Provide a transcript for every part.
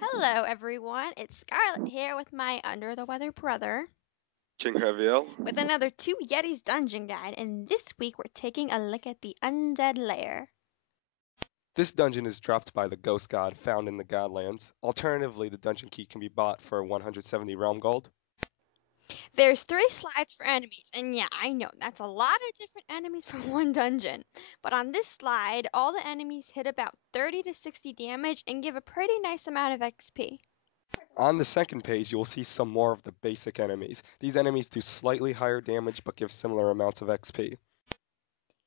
Hello, everyone. It's Scarlett here with my under the weather brother King Reveal. with another Two Yetis dungeon guide, and this week we're taking a look at the Undead Lair. This dungeon is dropped by the Ghost God found in the Godlands. Alternatively, the dungeon key can be bought for 170 realm gold. There's 3 slides for enemies, and yeah, I know that's a lot of different enemies for one dungeon. But on this slide, all the enemies hit about 30 to 60 damage and give a pretty nice amount of XP. On the second page, you will see some more of the basic enemies. These enemies do slightly higher damage but give similar amounts of XP.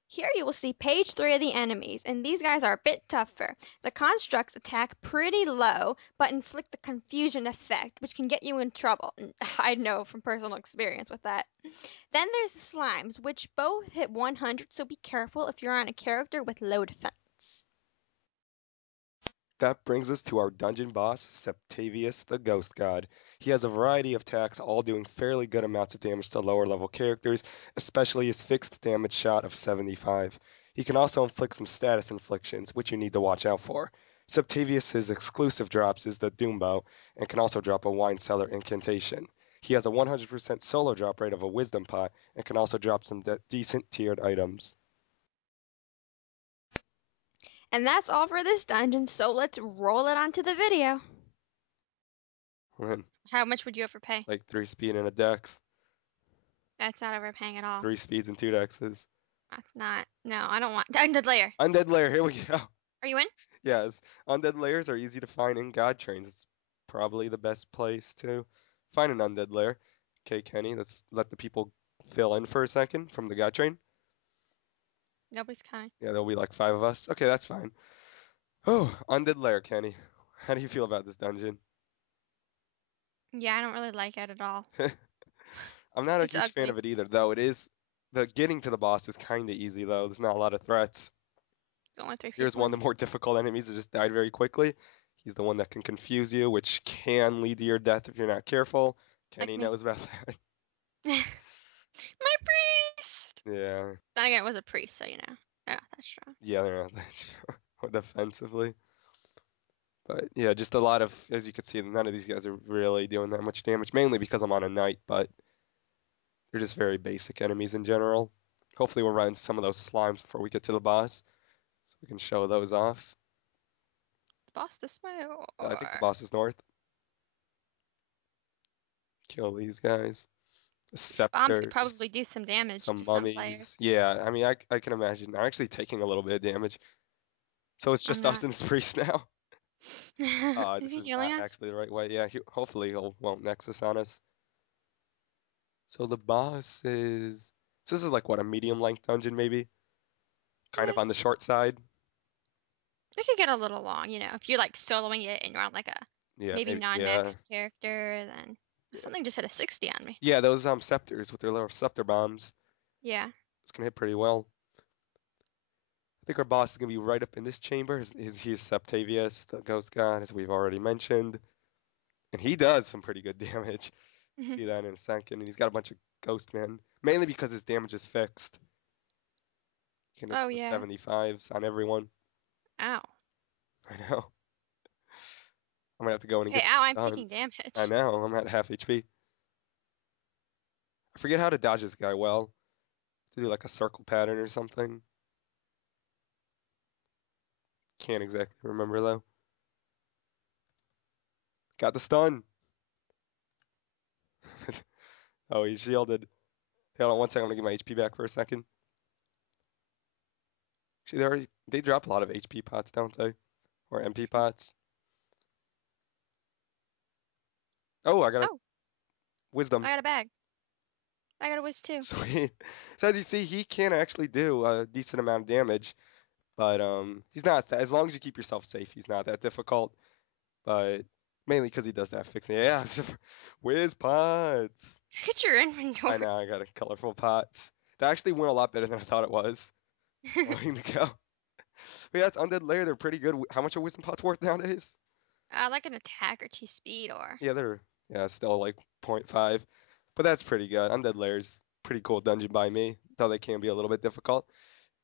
Here you will see page 3 of the enemies, and these guys are a bit tougher. The constructs attack pretty low, but inflict the confusion effect, which can get you in trouble. I know from personal experience with that. Then there's the slimes, which both hit 100, so be careful if you're on a character with low defense. That brings us to our dungeon boss, Septavius the Ghost God. He has a variety of attacks, all doing fairly good amounts of damage to lower level characters, especially his fixed damage shot of 75. He can also inflict some status inflictions, which you need to watch out for. Septavius's exclusive drops is the Doombow, and can also drop a Wine Cellar incantation. He has a 100% solo drop rate of a Wisdom Pot, and can also drop some decent tiered items. And that's all for this dungeon, so let's roll it onto the video. How much would you ever pay? Like 3 speed and a dex. That's not overpaying at all. 3 speeds and 2 dexes. That's not. No, I don't want. Undead Lair. Undead Lair, here we go. Are you in? Yes, Undead Lairs are easy to find in God Trains. It's probably the best place to find an Undead Lair. Okay, Kenny, let's let the people fill in for a second from the God Train. Nobody's coming. Yeah, there'll be like 5 of us. Okay, that's fine. Oh, Undead Lair, Kenny. How do you feel about this dungeon? Yeah, I don't really like it at all. I'm not a It's huge fan ugly. of it either, though. The getting to the boss is kind of easy, though. There's not a lot of threats. Only 3 Here's people. one of the more difficult enemies that just died very quickly. He's the one that can confuse you, which can lead to your death if you're not careful. Kenny me. knows about that. My priest! Yeah. Then again, it was a priest, so you know. Yeah, that's true. Yeah, they're not that strong defensively. But yeah, just a lot of, as you can see, none of these guys are really doing that much damage, mainly because I'm on a knight, but they're just very basic enemies in general. Hopefully we'll run into some of those slimes before we get to the boss, so we can show those off. The boss this way, or... I think the boss is north. Kill these guys. The Bombs could scepters, probably do some damage some to some players. mummies. Yeah, I mean, I can imagine. I'm actually taking a little bit of damage. So it's just I'm us and this priest now. not. Is This he is healing not us? actually the right way. Yeah, hopefully he'll won't nexus on us. So the boss is. So this is like what, a medium length dungeon maybe? Kind of on the short side. It could get a little long, you know, if you're like soloing it and you're on like a Yeah, maybe maybe. Yeah. non-max character, then something just hit a 60 on me. Yeah, those scepters with their little scepter bombs. Yeah. It's gonna hit pretty well. I think our boss is gonna be right up in this chamber. He's Septavius, the ghost god, as we've already mentioned. And he does some pretty good damage. See that in a second. And he's got a bunch of ghost men. Mainly because his damage is fixed. You can Oh hit yeah. 75s on everyone. Ow. I know. I'm gonna have to go in and Hey, get ow, some I'm taking stuns. damage. I know, I'm at half HP. I forget how to dodge this guy well. To do like a circle pattern or something. Can't exactly remember though. Got the stun. Oh, he shielded. Hold on one second, I'm gonna get my HP back for a second. Actually, they drop a lot of HP pots, don't they? Or MP pots. Oh, I got a Oh, wisdom. I got a bag. I got a whiz too. Sweet. So as you see, he can actually do a decent amount of damage, but he's not that. As long as you keep yourself safe, he's not that difficult. But mainly because he does that fixing. Yeah, whiz pots. Look at your inventory. I know, I got a colorful pots. That actually went a lot better than I thought it was. Going to go. But yeah, it's Undead Lair. They're pretty good. How much are wisdom pots worth nowadays? Like an attack or 2 speed or... Yeah, they're still like 0.5. But that's pretty good. Undead Lair's pretty cool dungeon by me, though they can be a little bit difficult.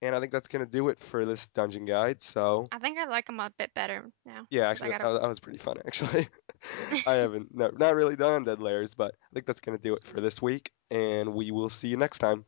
And I think that's gonna do it for this dungeon guide. So I think I like them a bit better now yeah, because I actually got that was pretty fun actually. I haven't no, not really done Undead Lairs, but I think that's gonna do it for this week, and we will see you next time.